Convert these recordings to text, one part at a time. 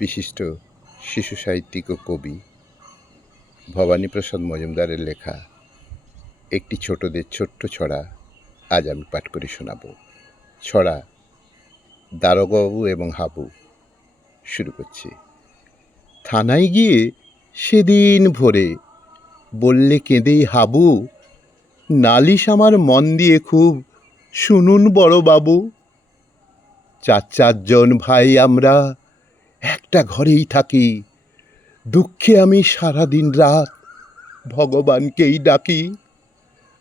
বিশিষ্ট শিশু সাহিত্যিক ও কবি ভবানীপ্রসাদ মজুমদারের লেখা একটি ছোটদের ছোট্ট ছড়া আজ আমি পাঠ করে শোনাব। ছড়া দারোগাবাবু এবং হাবু। শুরু করছি। থানায় গিয়ে সেদিন ভোরে বললে কেঁদেই হাবু, নালিশ আমার মন দিয়ে খুব শুনুন বড়বাবু। চারজন ভাই আমরা একটা ঘরেই থাকি, দুঃখে আমি সারাদিন রাত ভগবানকেই ডাকি।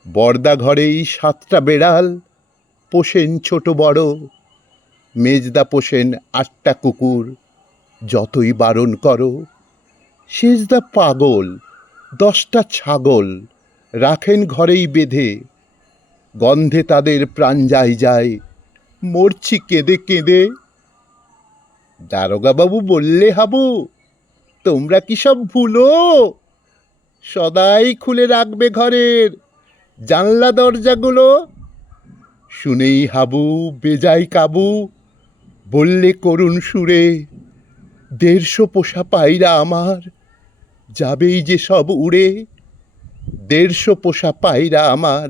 বর্দা ঘরেই 7টা বেড়াল পোষেন ছোট বড়, মেজদা পোষেন 8টা কুকুর, যতই বারণ করো। সেজদা পাগল 10টা ছাগল রাখেন ঘরেই বেঁধে, গন্ধে তাদের প্রাণ যায়, মরছি কেঁদে কেঁদে। দারোগাবাবু বললে হাবু, তোমরা কি সব ভুলো? সদাই খুলে রাখবে ঘরের জানলা দরজাগুলো। শুনেই হাবু বেজায় কাবু, বললে করুণ সুরে, 150 পোষা পায়রা আমার যাবেই যে সব উড়ে। 150 পোষা পায়রা আমার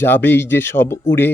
যাবেই যে সব উড়ে।